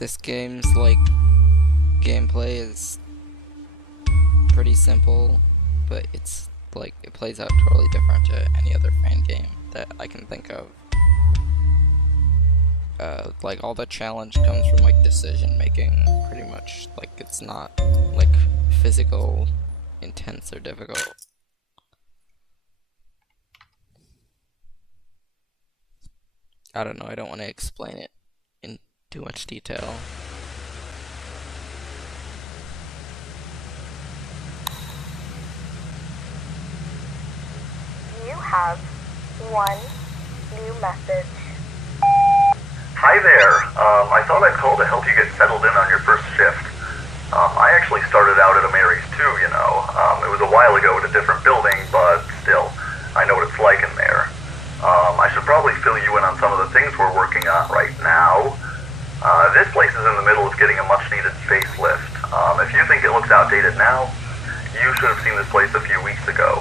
this game's like gameplay is pretty simple, but it's like it plays out totally different to any other fan game that I can think of. Like all the challenge comes from like decision making, pretty much. Like it's not like physical, intense, or difficult. I don't know. I don't want to explain it in too much detail. You have one new message. Hi there. I thought I'd call to help you get settled in on your first shift. I actually started out at a Mary's too, you know. It was a while ago at a different building, but still, I know what it's like in there. I should probably fill you in on some of the things we're working on right now. This place is in the middle of getting a much-needed facelift. If you think it looks outdated now, you should have seen this place a few weeks ago.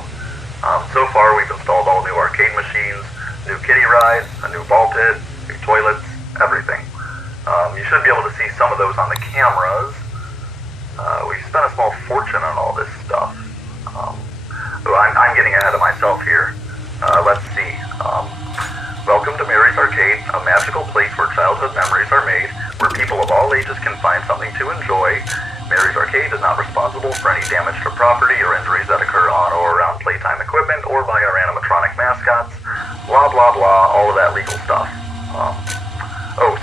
So far, we've installed all new arcade machines, new kiddie rides, a new ball pit, new toilets, everything. You should be able to see some of those on the cameras. We've spent a small fortune on all this stuff. I'm getting ahead of myself here. Let's see. Welcome to Mary's Arcade, a magical place where childhood memories are made, where people of all ages can find something to enjoy. Mary's Arcade is not responsible for any damage to property or injuries that occur on or around playtime equipment or by our animatronic mascots. Blah, blah, blah, all of that legal stuff.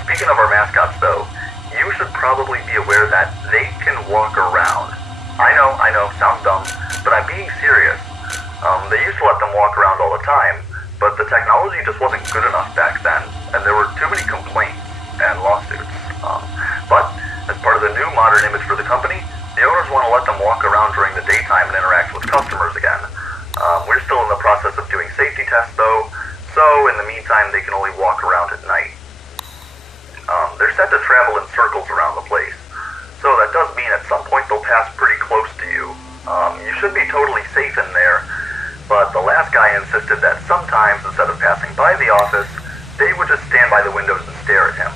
Speaking of our mascots though, you should probably be aware that they can walk around. I know, sounds dumb, but I'm being serious. They used to let them walk around all the time, but the technology just wasn't good enough back then, and there were too many complaints and lawsuits. But as part of the new modern image for the company, the owners want to let them walk around during the daytime and interact with customers again. We're still in the process of doing safety tests though, so in the meantime they can only walk around at night. They're set to travel in circles around the place, so that does mean at some point they'll pass pretty close to you. You should be totally safe in there, but the last guy insisted that sometimes instead of passing by the office, they would just stand by the windows and stare at him.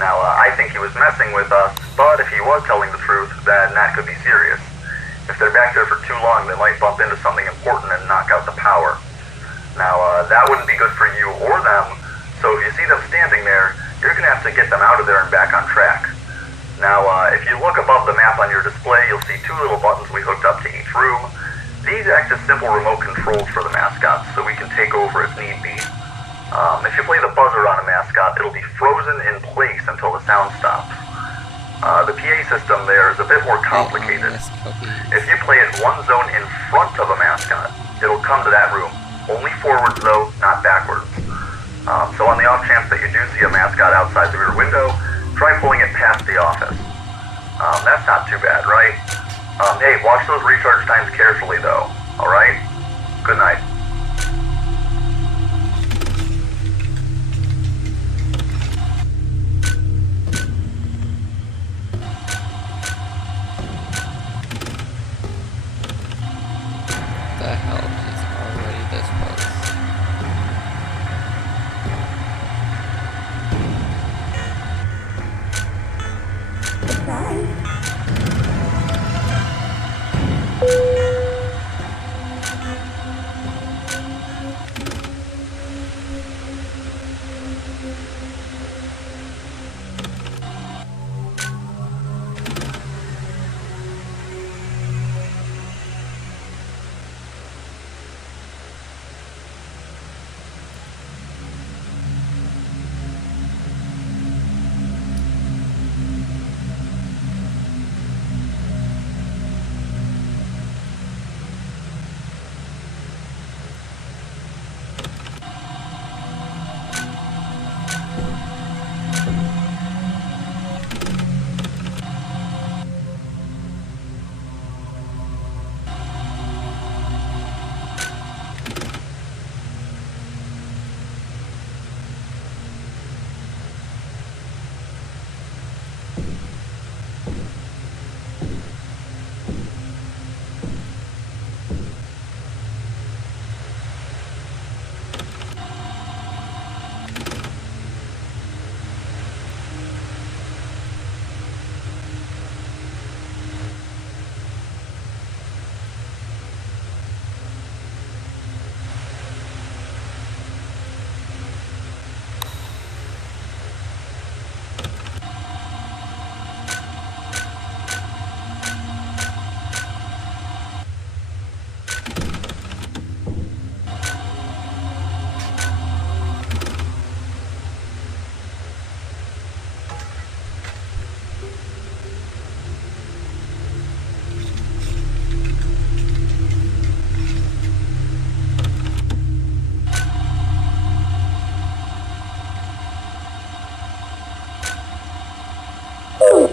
Now, I think he was messing with us, but if he was telling the truth, then that could be serious. If they're back there for too long, they might bump into something important and knock out the power. Now, that wouldn't be good for you or them, so if you see them standing there, you're going to have to get them out of there and back on track. Now, if you look above the map on your display, you'll see two little buttons we hooked up to each room. These act as simple remote controls for the mascots, so we can take over if need be. If you play the buzzer on a mascot, it'll be frozen in place until the sound stops. The PA system there is a bit more complicated. If you play at one zone in front of a mascot, it'll come to that room. Only forwards though, not backwards. So on the off chance that you do see a mascot outside the rear window, try pulling it past the office. That's not too bad, right? Hey, watch those recharge times carefully though, alright? Good night. The hell is already this close?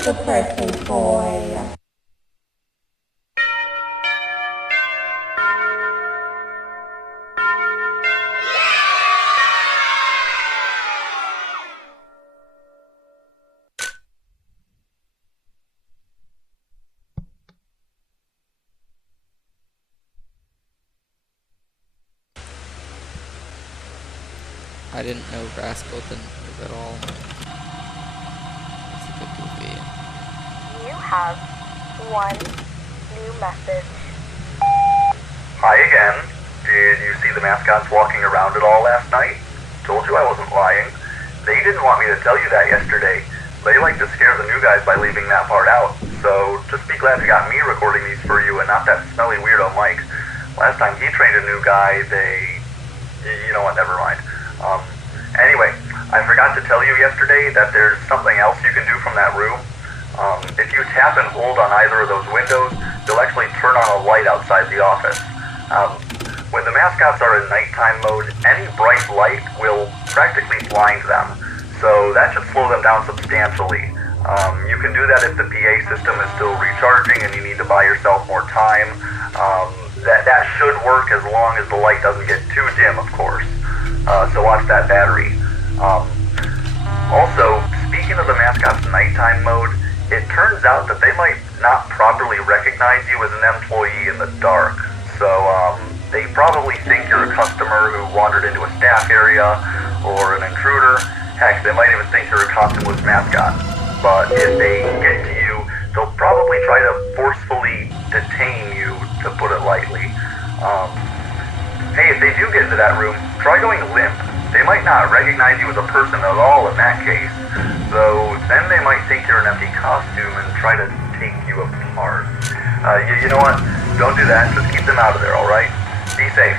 the birthday boy? I didn't know Rascal didn't move at all. It's a bit goofy. You have one new message. Hi again. Did you see the mascots walking around at all last night? Told you I wasn't lying. They didn't want me to tell you that yesterday. They like to scare the new guys by leaving that part out. So just be glad you got me recording these for you and not that smelly weirdo Mike. Last time he trained a new guy, you know what, never mind. Anyway, I forgot to tell you yesterday that there's something else you can do from that room. If you tap and hold on either of those windows, they'll actually turn on a light outside the office. When the mascots are in nighttime mode, any bright light will practically blind them, so that should slow them down substantially. You can do that if the PA system is still recharging and you need to buy yourself more time. That should work as long as the light doesn't get too dim, of course. So watch that battery. Also, speaking of the mascot's nighttime mode, it turns out that they might not properly recognize you as an employee in the dark. So, they probably think you're a customer who wandered into a staff area or an intruder. Heck, they might even think you're a costumeless mascot. But if they get to you, they'll probably try to forcefully detain you, to put it lightly. Hey, if they do get into that room, try going limp. They might not recognize you as a person at all in that case, though then they might think you're an empty costume and try to take you apart. You know what? Don't do that. Just keep them out of there, alright? Be safe.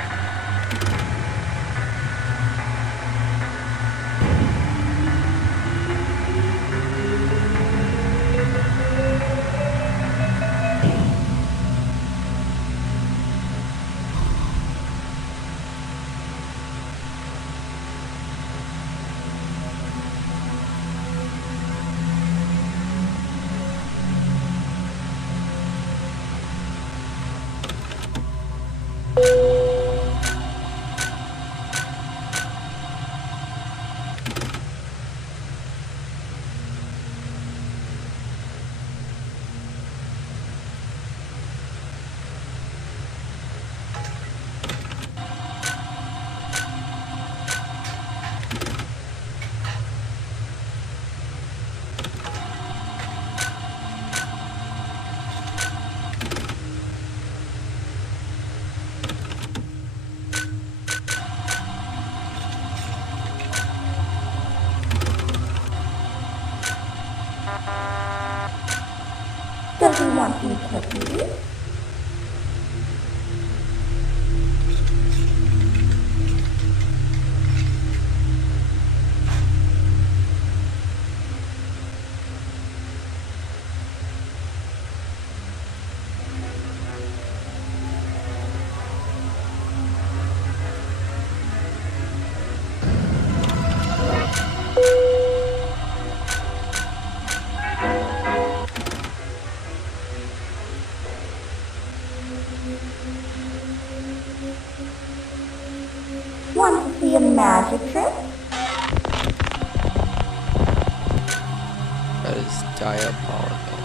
Does he want some cookies? Want to see a magic trick? That is diabolical.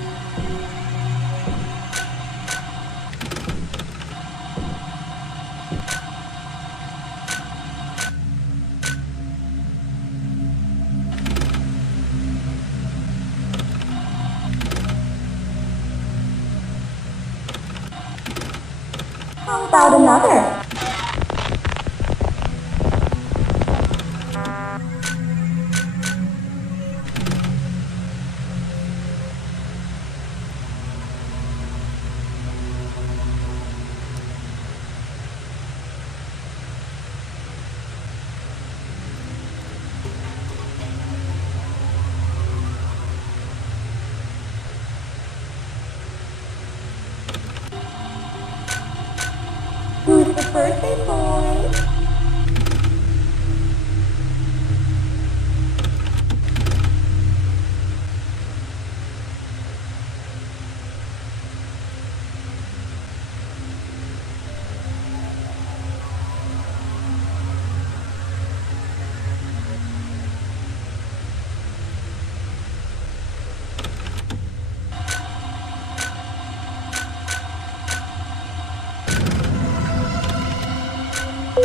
How about another? Who's the birthday boy? Peak.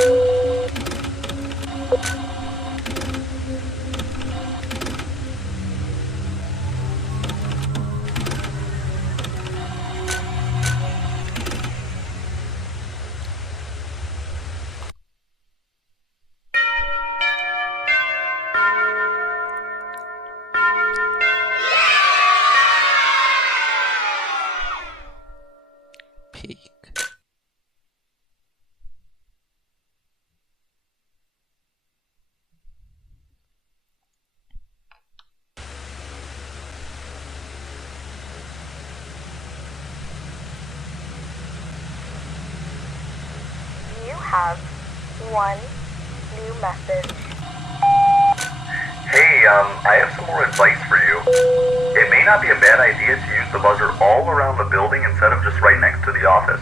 You have one new message. Hey, I have some more advice for you. It may not be a bad idea to use the buzzer all around the building instead of just right next to the office.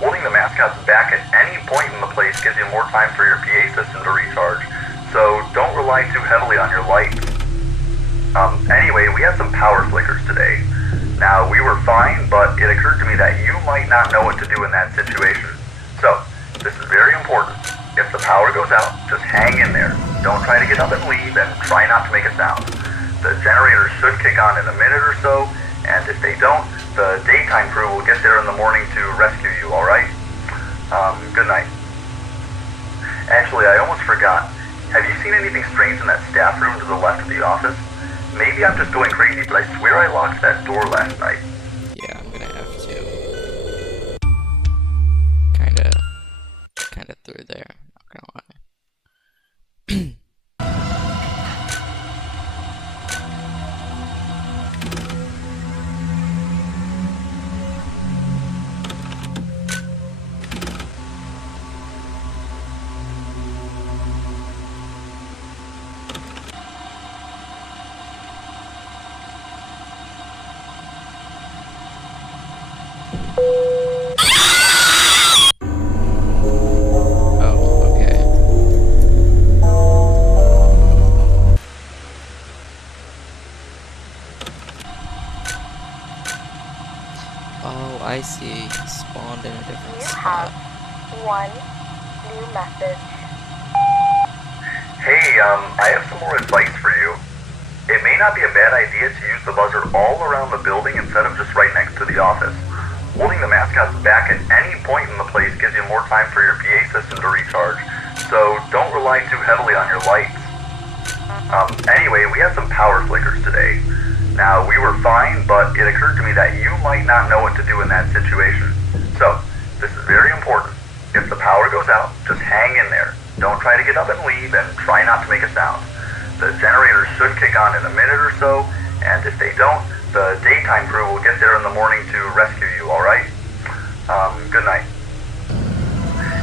Holding the mascots back at any point in the place gives you more time for your PA system to recharge, so don't rely too heavily on your lights. Anyway, we had some power flickers today. Now, we were fine, but it occurred to me that you might not know what to do in that situation. So, this is very important. If the power goes out, just hang in there. Don't try to get up and leave, and try not to make a sound. The generators should kick on in a minute or so, and if they don't, the daytime crew will get there in the morning to rescue you, alright? Good night. Actually, I almost forgot. Have you seen anything strange in that staff room to the left of the office? Maybe I'm just going crazy, but I swear I locked that door last night. Yeah, I'm gonna have to kinda through there, not gonna lie. Oh, okay. Oh, I see. He spawned in a different You spot. have one new message. Hey, I have some more advice for you. It may not be a bad idea to use the buzzer all around the building instead of just right next to the office. Holding the mascots back at any point in the place gives you more time for your PA system to recharge, so don't rely too heavily on your lights. Anyway, we had some power flickers today. Now, we were fine, but it occurred to me that you might not know what to do in that situation. So, this is very important. If the power goes out, just hang in there. Don't try to get up and leave, and try not to make a sound. The generators should kick on in a minute or so, and if they don't, the daytime crew will get there in the morning to rescue you, alright? Good night.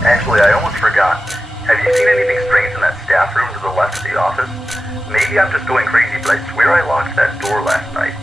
Actually, I almost forgot. Have you seen anything strange in that staff room to the left of the office? Maybe I'm just going crazy, but I swear I locked that door last night.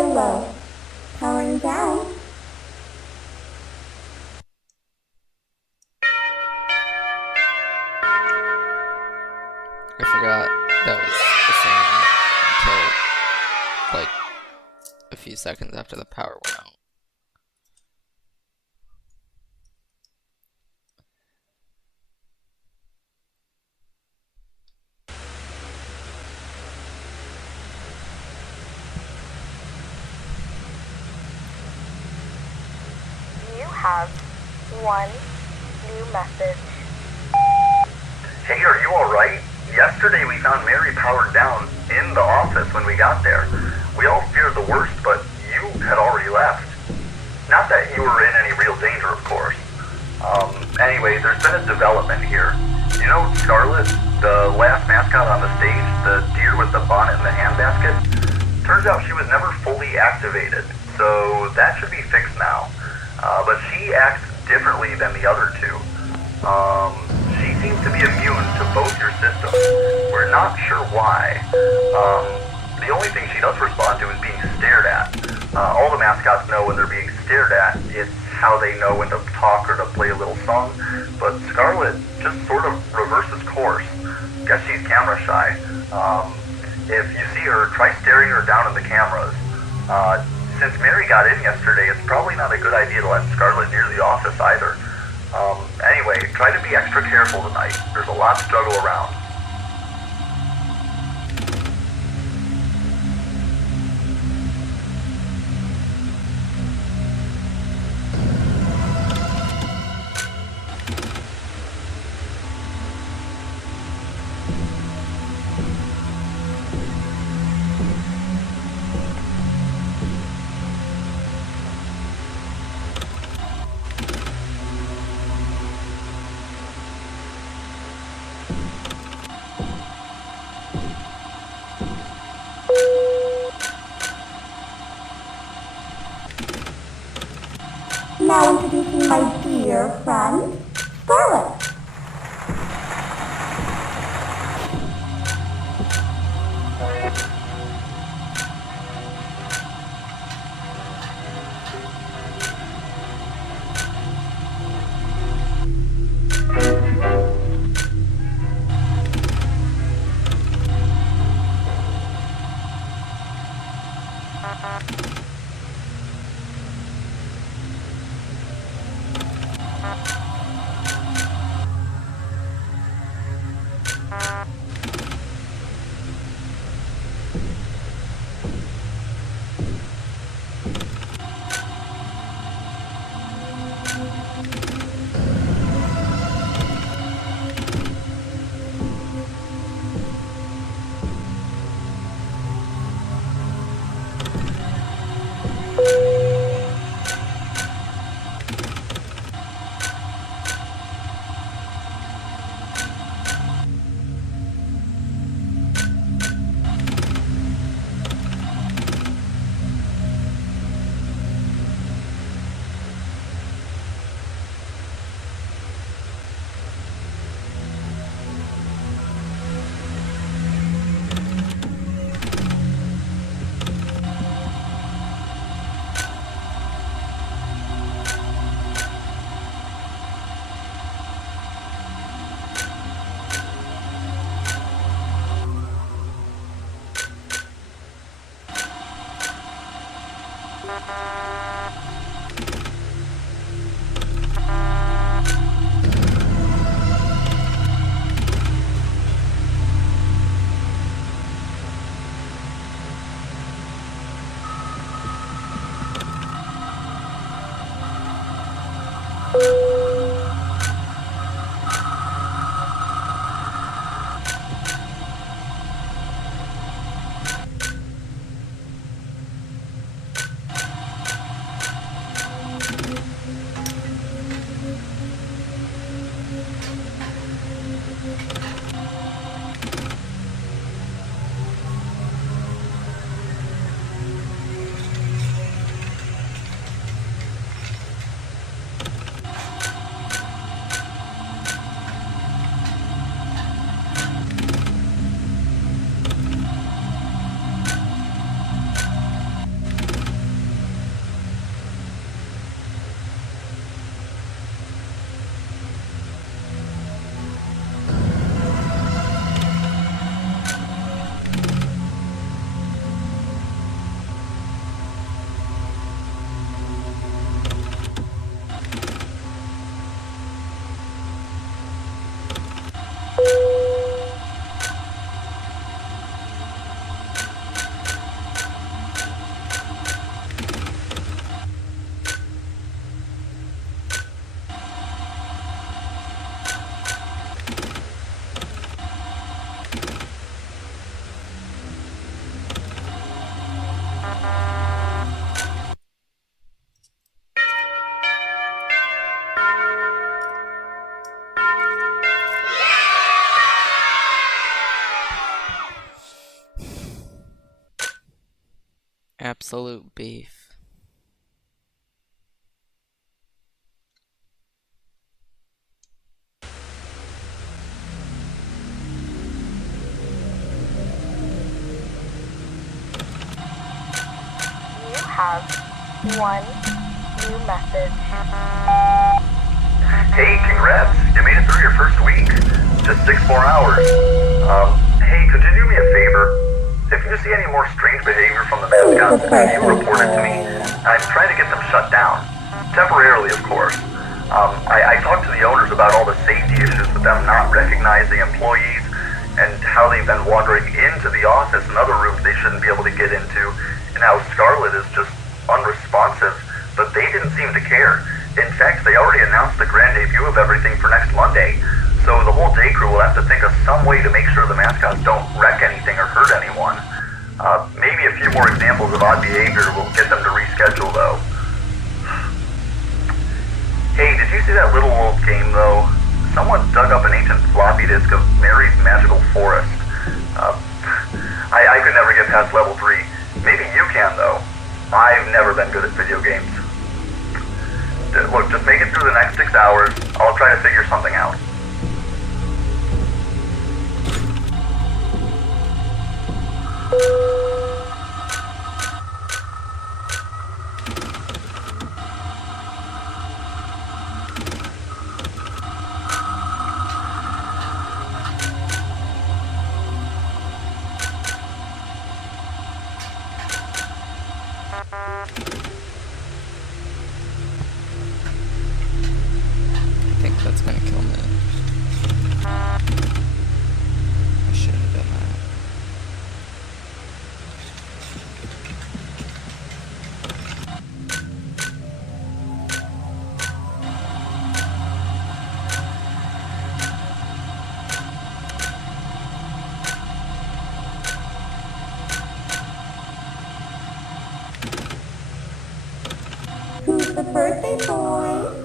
very low. Powering down. I forgot that was the same until like a few seconds after the power went out. You have one new message. Hey, are you alright? Yesterday we found Mary powered down in the office when we got there. We all feared the worst, but you had already left. Not that you were in any real danger, of course. Anyway, there's been a development here. You know Scarlet, the last mascot on the stage, the deer with the bonnet and the handbasket? Turns out she was never fully activated, so that should be fixed now. But she acts differently than the other two. She seems to be immune to both your systems. We're not sure why. The only thing she does respond to is being stared at. All the mascots know when they're being stared at. It's how they know when to talk or to play a little song. But Scarlet just sort of reverses course. Guess she's camera shy. If you see her, try staring her down in the cameras. Since Mary got in yesterday, it's probably not a good idea to let Scarlet near the office either. Anyway, try to be extra careful tonight. There's a lot to juggle around. Now introducing my dear friend, Scarlet. Absolute beef. You have one new message. Hey, congrats! You made it through your first week. Just 6 more hours. Hey, could you do me a favor? If you see any more strange behavior from the mascots, could you report it to me? I'm trying to get them shut down. Temporarily, of course. I talked to the owners about all the safety issues with them not recognizing employees and how they've been wandering into the office and other rooms they shouldn't be able to get into, and how Scarlet is just unresponsive, but they didn't seem to care. In fact, they already announced the grand debut of everything for next Monday, so the whole day crew will have to think of some way to make sure the mascots don't wreck anything or hurt anyone. Maybe a few more examples of odd behavior will get them to reschedule, though. Hey, did you see that Little Wolf game, though? Someone dug up an ancient floppy disk of Mary's Magical Forest. I could never get past level 3. Maybe you can, though. I've never been good at video games. Look, just make it through the next 6 hours. I'll try to figure something out. I think that's gonna kill me. I shouldn't have done that. Who's the birthday boy?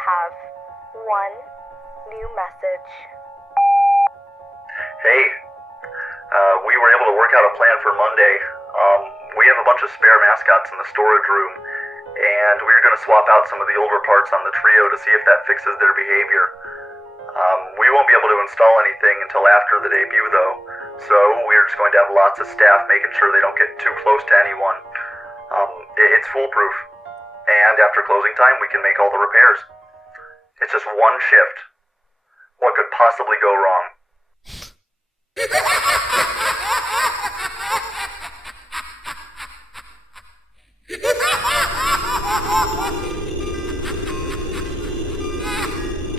have one new message. Hey, we were able to work out a plan for Monday. We have a bunch of spare mascots in the storage room, and we're going to swap out some of the older parts on the trio to see if that fixes their behavior. We won't be able to install anything until after the debut, though, so we're just going to have lots of staff making sure they don't get too close to anyone. It's foolproof, and after closing time, we can make all the repairs. It's just one shift. What could possibly go wrong?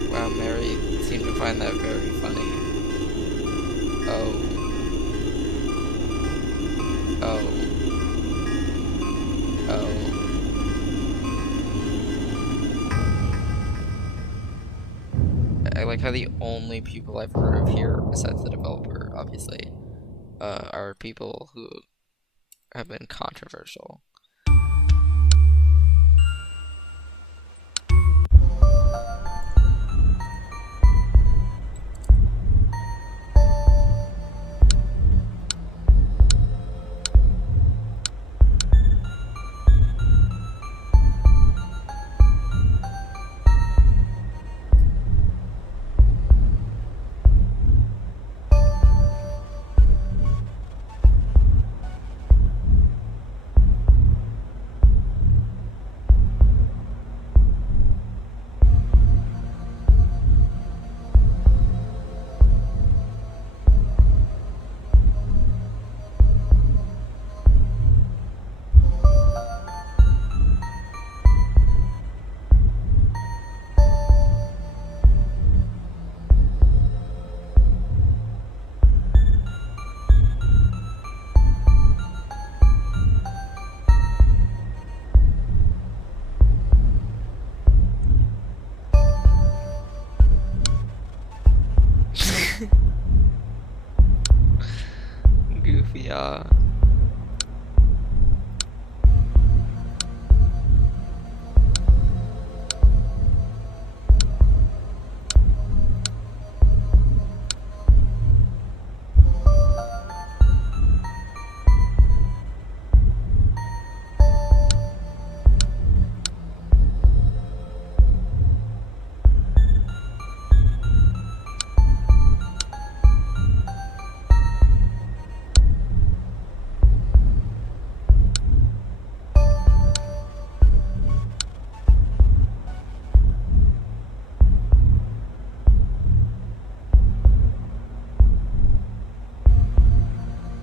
Wow, Mary seemed to find that very funny. Oh. Oh. Oh. I like how the only people I've heard of here, besides the developer, obviously, are people who have been controversial. Goofy,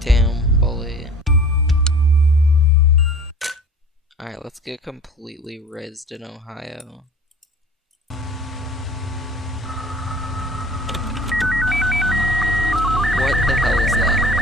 Damn, bully. Alright, let's get completely rizzed in Ohio. What the hell is that?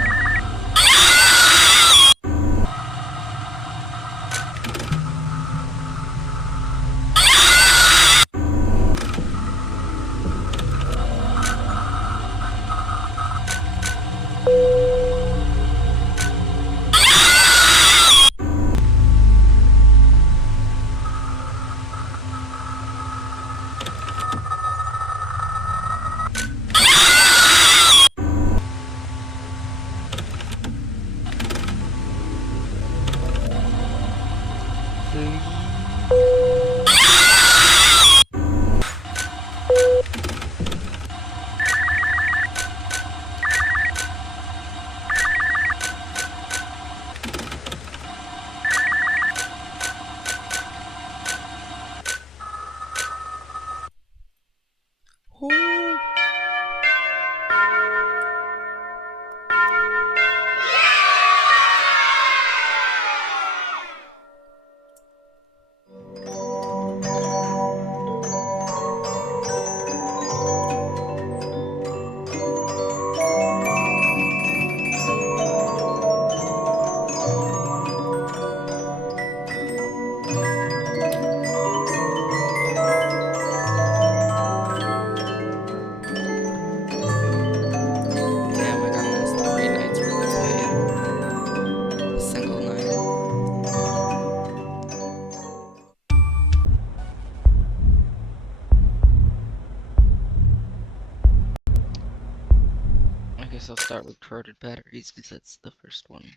guess I'll start with corroded batteries because that's the first one.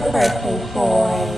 the birthday boy?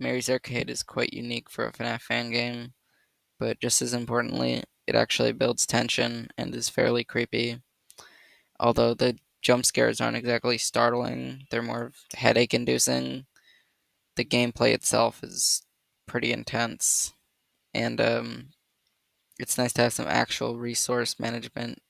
Mary's Arcade is quite unique for a FNAF fan game, but just as importantly, it actually builds tension and is fairly creepy. Although the jump scares aren't exactly startling, they're more headache inducing. The gameplay itself is pretty intense, and it's nice to have some actual resource management